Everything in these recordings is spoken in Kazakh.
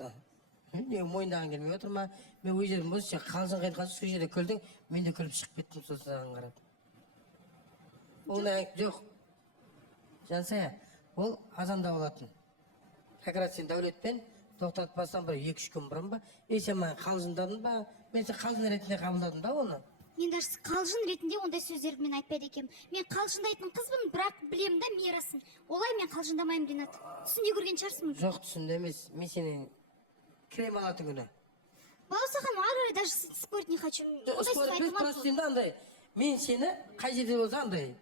болса. Не мойындаған келмей отыр ма? Мен өз жерім болса, қалжың қайтқан сол жерде күлдің, мен де күліп шығып кеттім сол саған қарап. Ондай жоқ. Жансая, ол азанда болатын. Как раз сен Дәулетпен тоқтатпасам бір 2-3 күн бұрын ба, сен маған қалжыңдадың ба? Мен сен қалжың ретінде қабылдадым да оны. Мен даже қалжың ретінде ондай сөздерді мен айтпайды екенмін. Мен қалжыңдайтын қызбын, бірақ білемін да мерасын. Олай мен қалжыңдамаймын, Ринат. Түсінде көрген шығарсың. Жоқ, түсінде емес. Мен сенен крем алатын күні. Баласахан, ары даже спорить не хочу. Спорить просто деймін да андай. Мен сені қай жерде болса андай.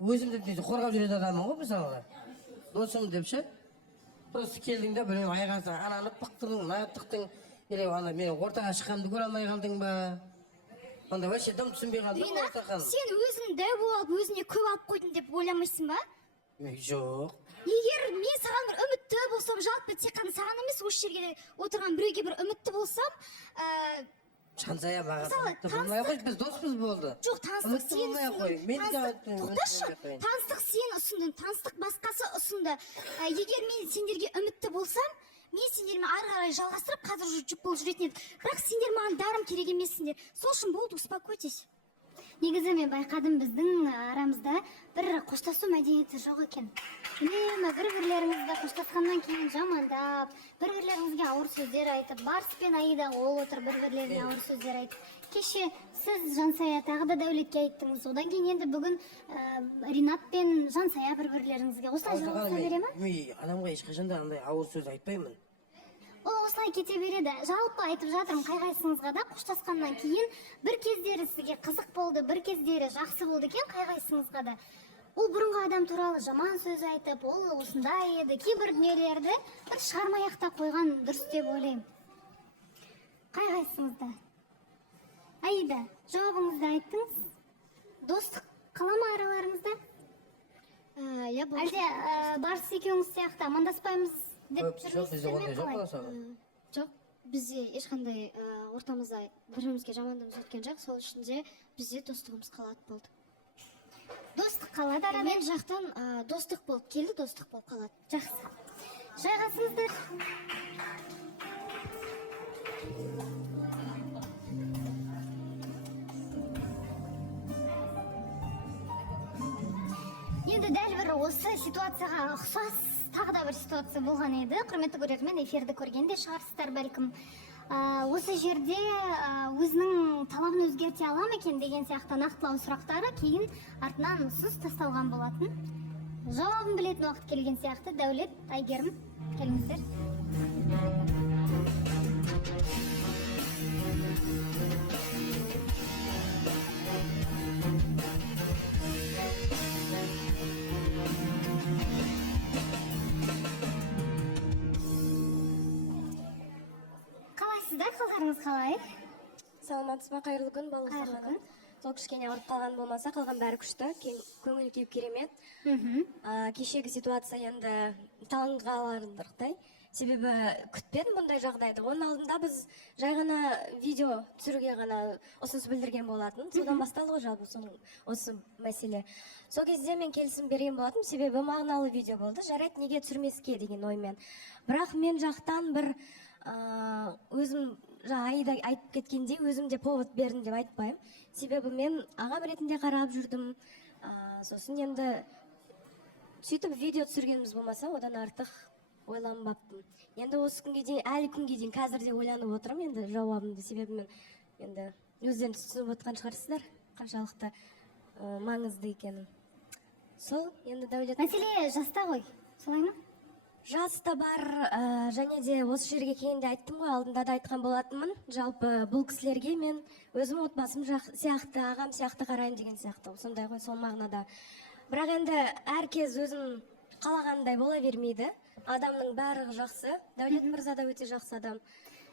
Өзімді қорғап жүретін адаммын ғой мысалға. Досым деп ше. Просто келдің да білмеймін айғансың, ананы пықтың, мына тықтың. Или ана мен ортаға шыққанымды көре алмай қалдың ба? Онда вообще дым түсінбей қалдың ғой ортаға. Сен өзің дәу болып өзіне көп алып қойдың деп ойламайсың ба? Жоқ. Егер мен саған бір үмітті болсам, жалпы тек қана саған емес, осы жерге отырған біреуге бір үмітті болсам, Жансая маған болмай ақ қой, біз доспыз болды. жоқ, таныстық сен ұсындың. Тоқташы, таныстық сен ұсындың, таныстық басқасы ұсынды. Егер мен сендерге үмітті болсам, мен сендермен ары қарай жалғастырып, қазір уже жұп болып жүретін едік. Бірақ сендер маған дарым керек емессіңдер. Сол үшін болды, успокойтесь. Негізі мен байқадым, біздің арамызда бір қоштасу мәдениеті жоқ екен. Үнемі бір-бірлеріңізді қоштасқаннан кейін жамандап, бір-бірлеріңізге ауыр сөздер айтып, Барс пен Аида ол отыр бір-бірлеріне ауыр сөздер айтып. Кеше сіз Жансая тағы да Дәулетке айттыңыз. Одан кейін енді бүгін Ринат пен Жансая бір-бірлеріңізге осылай жалғаса бере ма? Мен адамға ешқашанда андай ауыр сөз айтпаймын. Ол осылай кете береді. Жалпы айтып жатырмын, қай-қайсыңызға да қоштасқаннан кейін бір кездері сізге қызық болды, бір кездері жақсы болды екен, қай-қайсыңызға да. Ол бұрынғы адам туралы жаман сөз айтып, ол осындай еді, кейбір дүниелерді бір шығармай ақ та қойған дұрыс деп ойлаймын. Қай-қайсыңызда? Аида, жауабыңызды айттыңыз. Достық қала ма араларыңызда? Әлде Барс екеуіңіз сияқты амандаспаймыз деп жүрмейсіздер? Жоқ, бізде ешқандай ортамызда бірімізге жамандығымыз өткен жоқ, сол үшін де бізде достығымыз қалады болды. Достық қалады арада? Мен жақтан достық болып келді, достық болып қалады. Жақсы. Жайғасыңыздар. Енді дәл бір осы ситуацияға ұқсас тағы да бір ситуация болған еді. Құрметті көрермен, эфирді көргенде шығарсыздар бәлкім. Осы жерде өзінің талабын өзгерте ала ма екен деген сияқты нақтылау сұрақтары кейін артынан ұсыныс тасталған болатын. Жауабын білетін уақыт келген сияқты. Дәулет, Әйгерім, келіңіздер. Қалайсыздар, қалдарыңыз қалай? Саламатсыз ба, қайырлы күн, Балуса ханым. Сол кішкене ауырып қалған болмаса, қалған бәрі күшті, көңіл күйіп керемет. Кешегі ситуация енді таңғаларлықтай. Себебі күтпедім бұндай жағдайды. Оның алдында біз жай ғана видео түсіруге ғана ұсыныс білдірген болатын. Содан басталды ғой жалпы осы мәселе. Сол кезде мен келісім берген болатым, себебі мағыналы видео болды. Жарайды, неге түсірмеске деген оймен. Бірақ мен жақтан бір өзім Аида айтып кеткендей, өзім де повод бердім деп айтпаймын. Себебі мен ағам ретінде қарап жүрдім. Сосын енді сөйтіп видео түсіргеніміз болмаса, одан артық ойланбаптым. Енді осы күнге дейін, әлі күнге дейін қазір де ойланып отырмын енді жауабымды. Себебі мен енді өздеріңіз түсініп отқан шығарсыздар, қаншалықты маңызды екенін. Сол, енді Дәулет. Мәселе жаста ғой, солай ма? Жас та бар, және де осы жерге келгенде айттым ғой, алдында да айтқан болатынмын. Жалпы бұл кісілерге мен өзім отбасым сияқты, ағам сияқты қараймын деген сияқты. Сондай ғой, сол мағынада. Бірақ енді әркез өзім қалағандай бола бермейді. Адамның барлығы жақсы. Дәулет мырза да өте жақсы адам.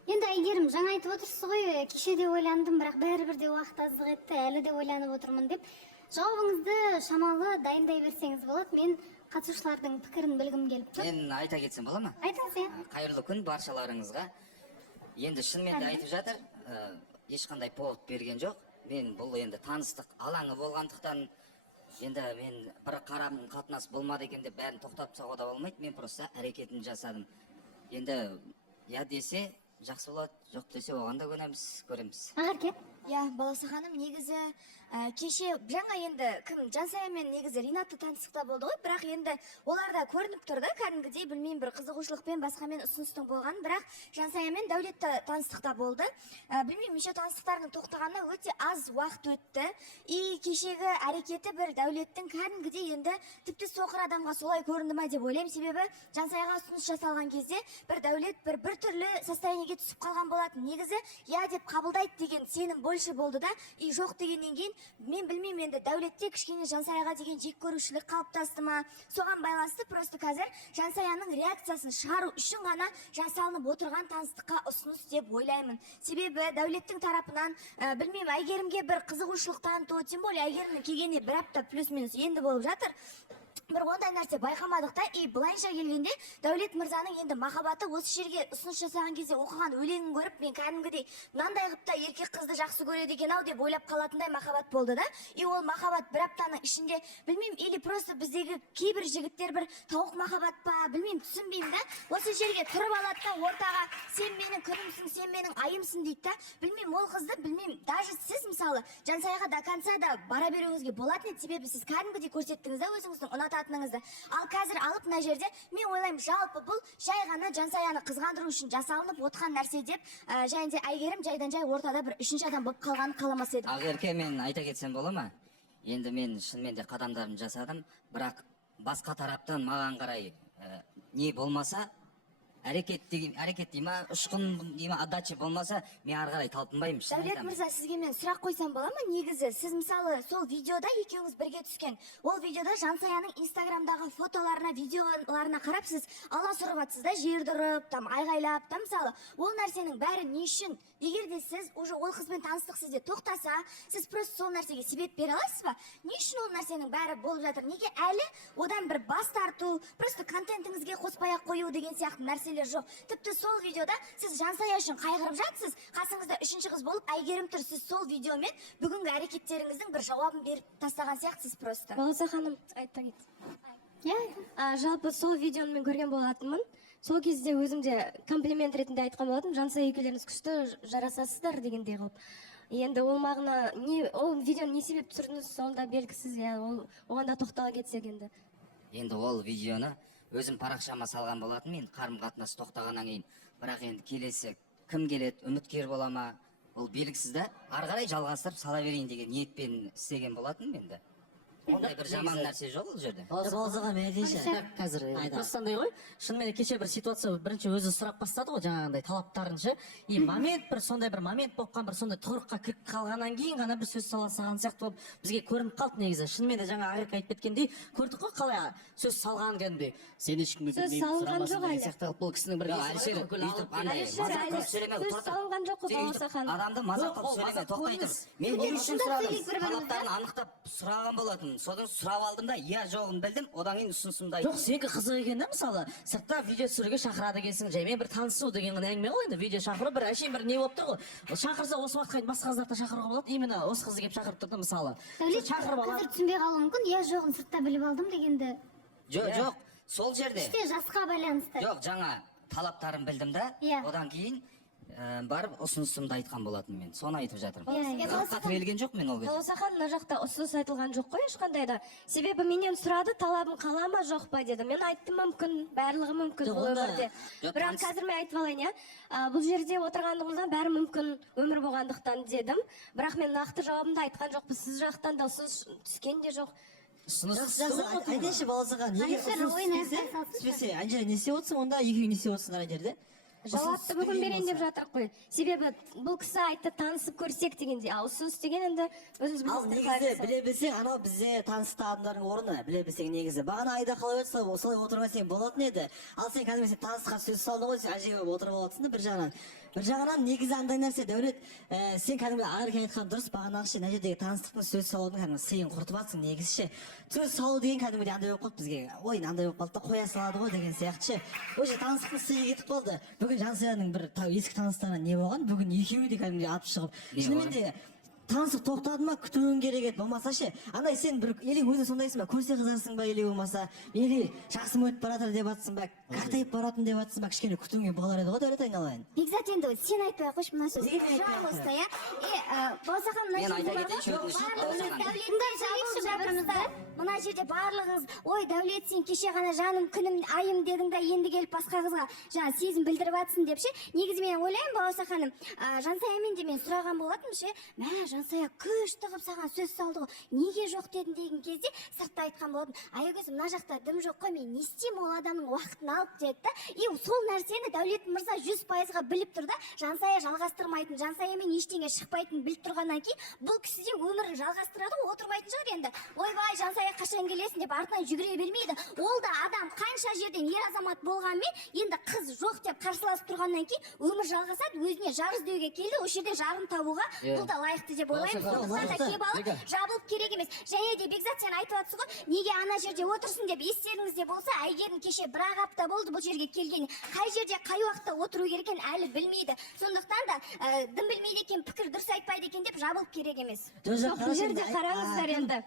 Енді Әйгерім, жаңа айтып отырсыз ғой, кеше де ойландым, бірақ бәрібір де уақыт аздық етті, әлі де ойланып отырмын деп. Жауабыңызды шамалы дайындай берсеңіз болады. Мен қатысушылардың пікірін білгім келіп тұр. Мен айта кетсем бола ма? Айтыңыз, иә. Қайырлы күн баршаларыңызға. Енді шынымен де айтып жатыр, ешқандай повод берген жоқ. Мен бұл енді таныстық алаңы болғандықтан, енді мен бір қарам қатынас болмады екен деп бәрін тоқтап тастауға да болмайды. Мен просто әрекетін жасадым. Енді я десе жақсы болады, жоқ десе оған да көреміз. Ақерке? Иә, баласы ханым, негізі кеше жаңа енді кім Жансаямен негізі Ринатты таныстықта болды ғой, бірақ енді оларда көрініп тұрды, кәдімгідей білмеймін бір қызығушылықпен басқамен ұсыныстың болған, бірақ Жансаямен Дәулетті таныстықта болды. Білмеймін, неше таныстықтардың тоқтағанына өте аз уақыт өтті. И кешегі әрекеті бір Дәулеттің кәдімгідей енді тіпті соқыр адамға солай көрінді ма деп ойлаймын, себебі Жансаяға ұсыныс жасалған кезде бір Дәулет бір түрлі состояниеге түсіп қалған болатын. Негізі я деп қабылдайды деген сенім больше болды да, и жоқ дегеннен кейін мен білмеймін, енді Дәулетте кішкене Жансаяға деген жек көрушілік қалыптасты ма, соған байланысты просто қазір Жансаяның реакциясын шығару үшін ғана жасалынып отырған таныстыққа ұсыныс деп ойлаймын. Себебі Дәулеттің тарапынан білмеймін, Әйгерімге бір қызығушылық танытуы, тем более Әйгерімнің келгеніне бір апта плюс-минус енді болып жатыр. Бір ондай нәрсе байқамадық та, и былайша келгенде Дәулет мырзаның енді махаббаты осы жерге ұсыныс жасаған кезде оқыған өлеңін көріп, мен кәдімгідей мынандай қылып та еркек қызды жақсы көреді екен ау деп ойлап қалатындай махаббат болды да. И ол махаббат бір аптаның ішінде, білмеймін, или просто біздегі кейбір жігіттер бір тауық махаббат па, білмеймін, түсінбеймін да. Осы жерге тұрып алады да ортаға, сен менің күнімсің, сен менің айымсың дейді да. Білмеймін, ол қызды, білмеймін, даже сіз мысалы Жансаяға до конца да бара беруіңізге болатын еді, себебі сіз кәдімгідей көрсеттіңіз да өзіңіздің ұнататыныңызды. Ал қазір алып мына жерде мен ойлаймын, жалпы бұл жай ғана Жансаяны қызғандыру үшін жасалынып отқан нәрсе деп, және де Әйгерім жайдан жай ортада бір үшінші адам болып қалғанын қаламас едім. Ақерке, мен айта кетсем бола ма? Енді мен шынымен де қадамдарымды жасадым, бірақ басқа тараптан маған қарай не болмаса, әрекет дей ма, ұшқын дей ма, отдача болмаса, мен ары қарай талпынбаймын. Дәулет мырза, сізге мен сұрақ қойсам бола ма? Негізі сіз мысалы сол видеода екеуіңіз бірге түскен, ол видеода Жансаяның инстаграмдағы фотоларына, видеоларына қарап сіз аласұрыватсыз да, жерді ұрып, айғайлап, мысалы ол нәрсенің бәрі не үшін? Егер де сіз уже ол қызбен таныстық сізде тоқтаса, сіз просто сол нәрсеге себеп бере аласыз ба? Не үшін ол нәрсенің бәрі болып жатыр? Неге әлі одан бір бас тарту, просто контентіңізге қоспай-ақ қою деген сияқты нәрселер жоқ? Тіпті сол видеода сіз Жансая үшін қайғырып жатсыз, қасыңызда үшінші қыз болып Әйгерім тұр, сіз сол видеомен бүгінгі әрекеттеріңіздің бір жауабын беріп тастаған сияқтысыз просто. Баласа ханым, айта кет. Жалпы сол видеоны мен көрген болатынмын. Сол кезде өзімде комплимент ретінде айтқан болатым, Жансая екеулеріңіз күшті жарасасыздар дегендей қылып. Енді ол мағына, ол видеоны не себеп түсірдіңіз, сонда белгісіз, оған да тоқтала кетсек енді. Енді ол видеоны өзім парақшама салған болатын, мен қарым-қатынас тоқтағаннан кейін. Бірақ енді келесі кім келеді, үміткер бола ма, ол белгісіз да, ары қарай жалғастырып сала берейін деген ниетпен істеген болатын енді. Ондай бір жаман нәрсе жоқ ол жерде. Балзаға мен айтайыншы, қазір простандай ғой, шынымен кеше бір ситуация бірінші өзі сұрақ бастады ғой, жаңағындай талаптарыншы, и момент бір сондай бір момент болған, бір сондай тұғырыққа кіріп қалғаннан кейін ғана бір сөз сала салған сияқты болып бізге көрініп қалды негізі. Шынымен де жаңа Ақерке айтып кеткендей, көрдік қой қалай сөз салған кәдімгідей. Сен ешкімге сөз салынған жоқ әлі. бұл кісінің бір Сөз салынған жоқ қой, Баласа ханым. Адамды мазақтап сөйлеме, тоқтай тұр. Мен не үшін сұрадым? Талаптарын анықтап сұраған болатын. Содан сұрап алдым да, иә жоғын білдім, одан кейін ұсынысымды айттым. Жоқ, сенікі қызық екен да, мысалы, сыртта видео түсіруге шақырады екенсің, жаймен бір танысу деген әңгіме ғой енді, видео шақыру бір әшейін бір не болып тұр ғой. Шақырса осы уақытқа дейін басқа қыздарды шақыруға болады, именно осы қызды келіп шақырып тұрды мысалы. Қазір түсінбей қалуы мүмкін, иә жоғын сыртта біліп алдым дегенді. Жоқ, сол жерде. Іште жасқа байланысты. Жоқ, жаңа талаптарын білдім да, одан кейін барып ұсынысымды айтқан болатын мен. Соны айтып жатырмын. Талапқа тірелген жоқ мен ол кезде. Баласа ханым, мына жақта ұсыныс айтылған жоқ қой ешқандай да. Себебі менен сұрады, талабын қала ма жоқ па деді. Мен айттым, мүмкін, барлығы мүмкін бұл өмірде. Бірақ қазір мен айтып алайын, бұл жерде отырғандығымыздан бәрі мүмкін өмір болғандықтан дедім. Бірақ мен нақты жауабымды айтқан жоқпын. Сіз жақтан да ұсыныс түскен де жоқ. Айтайыншы Баласаға, неге ұсыныс түспесе, Анжела не істеп отырсың, онда екеуі не істеп отырсыңдар ана жерде? Жауапты бүгін берейін деп жатырық қой. Себебі бұл кісі айтты танысып көрсек дегенде, ұсыныс деген енді өзіміз Ал негізі біле білсең, анау бізде танысты адамдардың орны, біле білсең негізі. Бағана айда қалай өтсе, солай отырмасаң болатын еді. Ал сен қазір сен танысқа сөз салды ғой, сен әжеге отырып алатсың да бір жағынан. Бір жағынан негізі андай нәрсе, Дәулет, сен кәдімгі Ақерке айтқан дұрыс, бағанағы ше, мына жердегі таныстықтың сөз салудың кәдімгі сыйын құртып жатсың негізі ше. Сөз салу деген кәдімгідей андай болып қалды бізге. Ой, андай болып қалды да қоя салады ғой деген сияқты ше. Уже таныстықтың сыйы кетіп қалды. Бүгін Жансаяның бір ескі таныстарына не болған? Бүгін екеуі де кәдімгідей атып шығып. Шынымен де танысып тоқтады ма күтуің керек еді, болмаса ше андай сен бір или өзің сондайсың ба, көрсе қызарсың ба, или болмаса или жақсым өтіп баратыр деп жатсың ба, қартайып баратын деп жатсың ба, кішкене күтуіңе болар еді ғой, дәулет айналайын. Бекзат, енді сен айтпай ақ қойшы мына сөзді. Неге мен айтпай ақ қояйын? Просто, иә. Бауырсақан, мына Мен жерде айта кетейінші, мына жерде барлығыңыз, ой Дәулет, сен кеше ғана жаным күнім айым дедің да енді келіп басқа қызға жаңа сезім білдіріп жатсың деп ше. Негізі мен ойлаймын, Бауырсақаным, Жансаямен де мен сұраған болатынмын ше. Мә, Жансая күшті қылып саған сөз салды ғой, неге жоқ дедің деген кезде сыртта айтқан болатын. Аягөз, мына жақта дым жоқ қой, мен не істеймін, ол адамның уақытын алып деді да. И сол нәрсені Дәулет мырза 100%-ға біліп тұр да, Жансая жалғастырмайтын, Жансаямен ештеңе шықпайтын біліп тұрғаннан кейін, бұл кісі де өмірін жалғастырады ғой, отырмайтын шығар енді. Ойбай, Жансая қашан келесің деп артынан жүгіре бермейді. Ол да адам қанша жерден ер азамат болғанмен, енді қыз жоқ деп қарсыласып тұрғаннан кейін өмір жалғасады, өзіне жар іздеуге келді, осы жерден жарын табуға бұл да лайықты деп ойлаймын. Сондықтан да кеп алып жабылып керек емес. Және де Бекзат, сен айтып жатсың ғой, неге ана жерде отырсын деп. Естеріңізде болса, Әйгерім кеше бір-ақ апта болды бұл жерге келген. Қай жерде қай уақытта отыру керек екенін әлі білмейді. Сондықтан да дым білмейді екен, пікір дұрыс айтпайды екен деп жабылып керек емес. Жоқ, бұл жерде қараңыздар енді.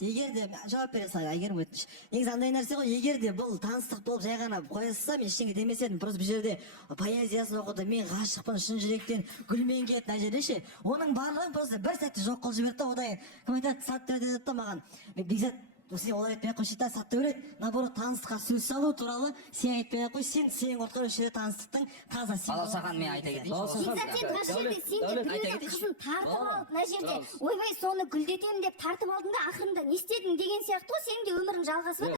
Егер де жауап бере салайын, Әйгерім өтініш. Негізі андай нәрсе ғой, егер де бұл таныстық болып жай ғана қоя салса, мен ештеңе демес едім. Просто бұл жерде поэзиясын оқыды, мен ғашықпын, шын жүректен гүлмен келеді мына жерде ше. Оның барлығын просто бір сәтте жоқ қылып жіберді да, одан кім айтады, сатты деді да маған. Бекзат, сен олай айтпай ақ қойшы да, сатты береді. Наоборот, таныстыққа сөз салу туралы сен айтпай ақ қой, сен құртқан осы жерде таныстықтың таза сен. Баласақан, мен айта кетейінші. Бекзат, сен мына жерде сен де біреудің қызын тартып алып, мына жерде ойбай соны гүлдетемін деп тартып алдың да, ақырында не істедің деген сияқты ғой, сенің де өмірің жалғасып